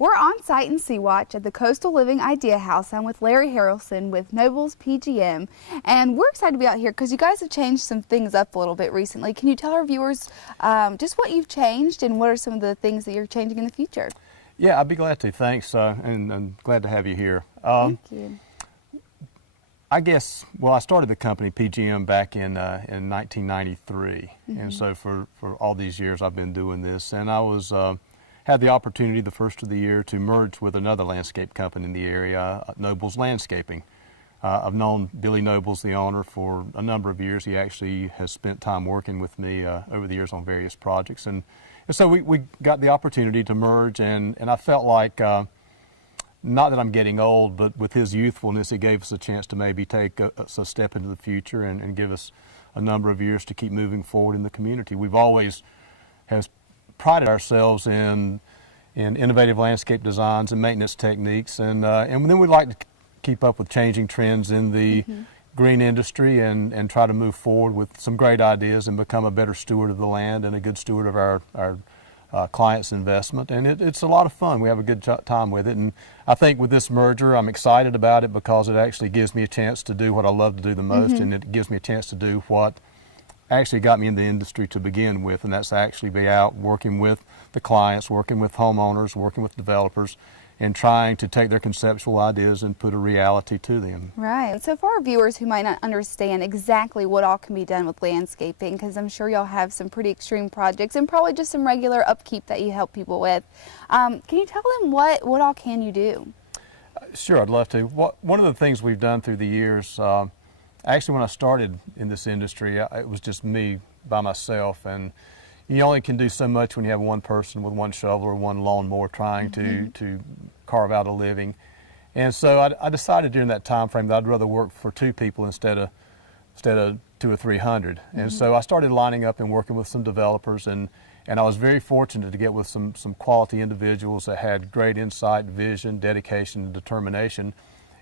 We're on site in Sea Watch at the Coastal Living Idea House. I'm with Larry Harrelson with Nobles PGM, and we're excited to be out here because you guys have changed some things up a little bit recently. Can you tell our viewers just what you've changed and what are some of the things that you're changing in the future? Yeah, I'd be glad to. Thanks, and I'm glad to have you here. Thank you. I guess, well, I started the company PGM back in 1993, and so for all these years I've been doing this, and I was had the opportunity the first of the year to merge with another landscape company in the area, Nobles Landscaping. I've known Billy Nobles, the owner, for a number of years. He actually has spent time working with me over the years on various projects, and so we got the opportunity to merge, and I felt like, not that I'm getting old, but with his youthfulness, it gave us a chance to maybe take a step into the future and give us a number of years to keep moving forward in the community. We've always has prided ourselves in innovative landscape designs and maintenance techniques, and then we like to keep up with changing trends in the green industry and try to move forward with some great ideas and become a better steward of the land and a good steward of our clients' investment. And it's a lot of fun. We have a good time with it, and I think with this merger I'm excited about it because it actually gives me a chance to do what I love to do the most, and it gives me a chance to do what actually got me in the industry to begin with, and that's actually be out working with the clients, working with homeowners, working with developers, and trying to take their conceptual ideas and put a reality to them. Right. So for our viewers who might not understand exactly what all can be done with landscaping, because I'm sure y'all have some pretty extreme projects and probably just some regular upkeep that you help people with, can you tell them what all can you do? Sure, I'd love to. One of the things we've done through the years, actually when I started in this industry, it was just me by myself, and you only can do so much when you have one person with one shovel or one lawnmower trying to carve out a living. And so I decided during that time frame that I'd rather work for two people instead of 200 or 300. And so I started lining up and working with some developers, and I was very fortunate to get with some quality individuals that had great insight, vision, dedication, and determination,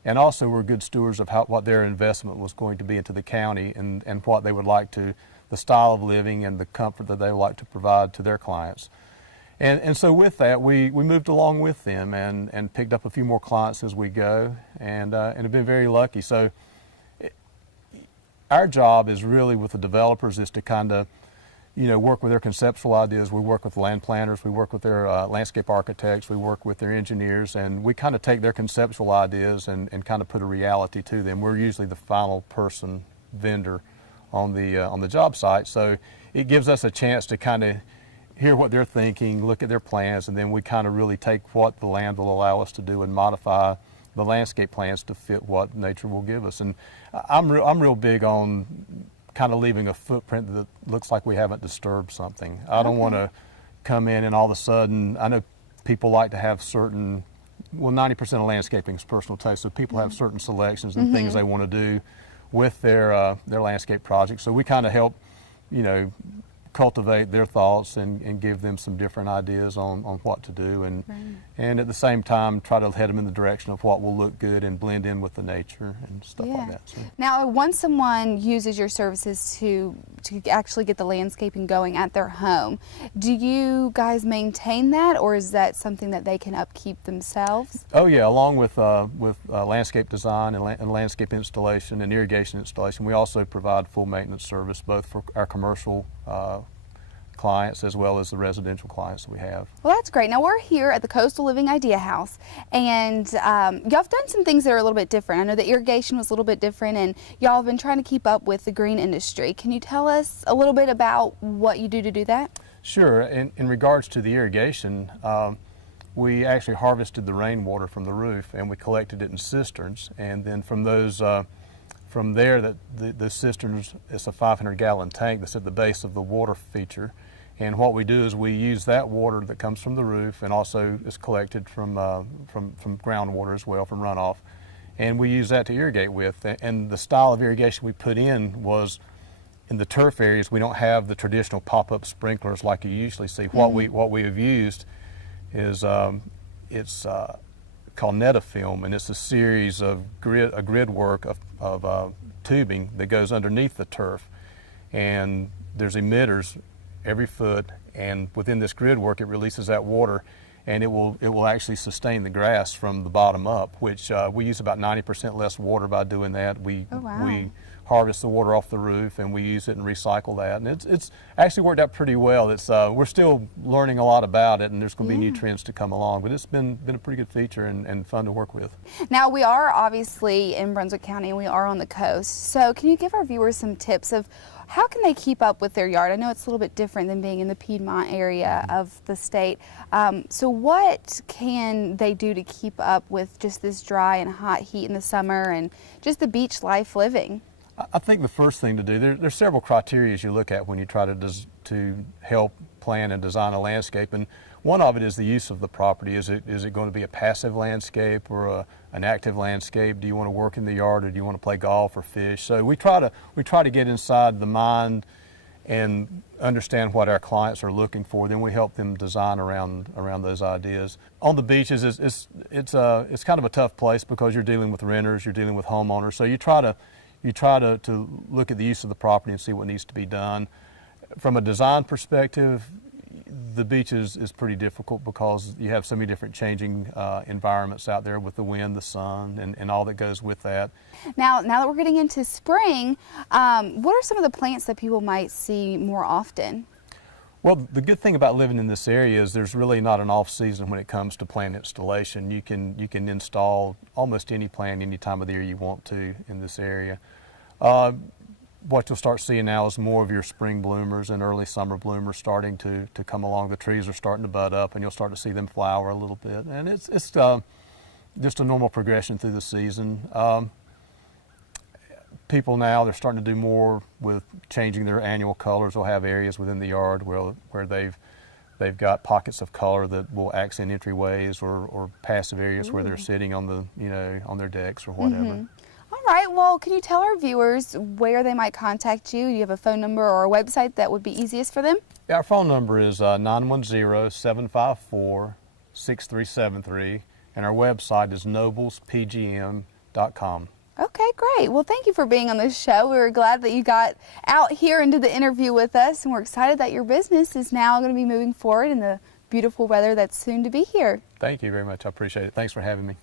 and also were good stewards of what their investment was going to be into the county and what they would like to, the style of living and the comfort that they would like to provide to their clients. And so with that, we moved along with them and picked up a few more clients as we go, and have been very lucky. So our job is really with the developers is to kind of, work with their conceptual ideas. We work with land planners, we work with their landscape architects, we work with their engineers, and we kind of take their conceptual ideas and kind of put a reality to them. We're usually the final person vendor on the job site, so it gives us a chance to kind of hear what they're thinking, look at their plans, and then we kind of really take what the land will allow us to do and modify the landscape plans to fit what nature will give us. And I'm real big on kind of leaving a footprint that looks like we haven't disturbed something. I don't want to come in and all of a sudden, I know people like to have certain, well, 90% of landscaping is personal taste, so people have certain selections and things they want to do with their landscape projects. So we kind of help, cultivate their thoughts and give them some different ideas on what to do, and at the same time try to head them in the direction of what will look good and blend in with the nature and stuff like that. So. Now, once someone uses your services to actually get the landscaping going at their home, do you guys maintain that, or is that something that they can upkeep themselves? Oh yeah, along with landscape design and landscape installation and irrigation installation, we also provide full maintenance service both for our commercial clients as well as the residential clients that we have. Well, that's great. Now we're here at the Coastal Living Idea House, and y'all have done some things that are a little bit different. I know the irrigation was a little bit different, and y'all have been trying to keep up with the green industry. Can you tell us a little bit about what you do that? Sure. In regards to the irrigation, we actually harvested the rainwater from the roof and we collected it in cisterns, and then from those from there, the cisterns, it's a 500-gallon tank that's at the base of the water feature. And what we do is we use that water that comes from the roof and also is collected from groundwater as well, from runoff. And we use that to irrigate with. And the style of irrigation we put in was, in the turf areas, we don't have the traditional pop-up sprinklers like you usually see. What we have used is, it's called Netafilm, and it's a series of grid work of tubing that goes underneath the turf, and there's emitters every foot, and within this grid work it releases that water, and it will actually sustain the grass from the bottom up, which we use about 90% less water by doing that. We harvest the water off the roof and we use it and recycle that, and it's actually worked out pretty well. It's we're still learning a lot about it, and there's going to be new trends to come along, but it's been a pretty good feature and fun to work with. Now, we are obviously in Brunswick County and we are on the coast, so can you give our viewers some tips of how can they keep up with their yard? I know it's a little bit different than being in the Piedmont area of the state. So what can they do to keep up with just this dry and hot heat in the summer and just the beach life living? I think the first thing to do, there's several criteria you look at when you try to help plan and design a landscape, and one of it is the use of the property. Is it going to be a passive landscape or an active landscape? Do you want to work in the yard, or do you want to play golf or fish? So we try to get inside the mind and understand what our clients are looking for. Then we help them design around those ideas. On the beaches, it's kind of a tough place because you're dealing with renters, you're dealing with homeowners. So you try to look at the use of the property and see what needs to be done. From a design perspective, the beach is pretty difficult because you have so many different changing environments out there with the wind, the sun, and all that goes with that. Now that we're getting into spring, what are some of the plants that people might see more often? Well, the good thing about living in this area is there's really not an off season when it comes to plant installation. You can install almost any plant any time of the year you want to in this area. What you'll start seeing now is more of your spring bloomers and early summer bloomers starting to come along. The trees are starting to bud up, and you'll start to see them flower a little bit. And it's just a normal progression through the season. People now, they're starting to do more with changing their annual colors. They'll have areas within the yard where they've got pockets of color that will accent entryways or passive areas where they're sitting on on their decks or whatever. All right, well, can you tell our viewers where they might contact you? Do you have a phone number or a website that would be easiest for them? Yeah, our phone number is 910-754-6373, and our website is noblespgm.com. Okay, great. Well, thank you for being on this show. We were glad that you got out here and did the interview with us, and we're excited that your business is now going to be moving forward in the beautiful weather that's soon to be here. Thank you very much. I appreciate it. Thanks for having me.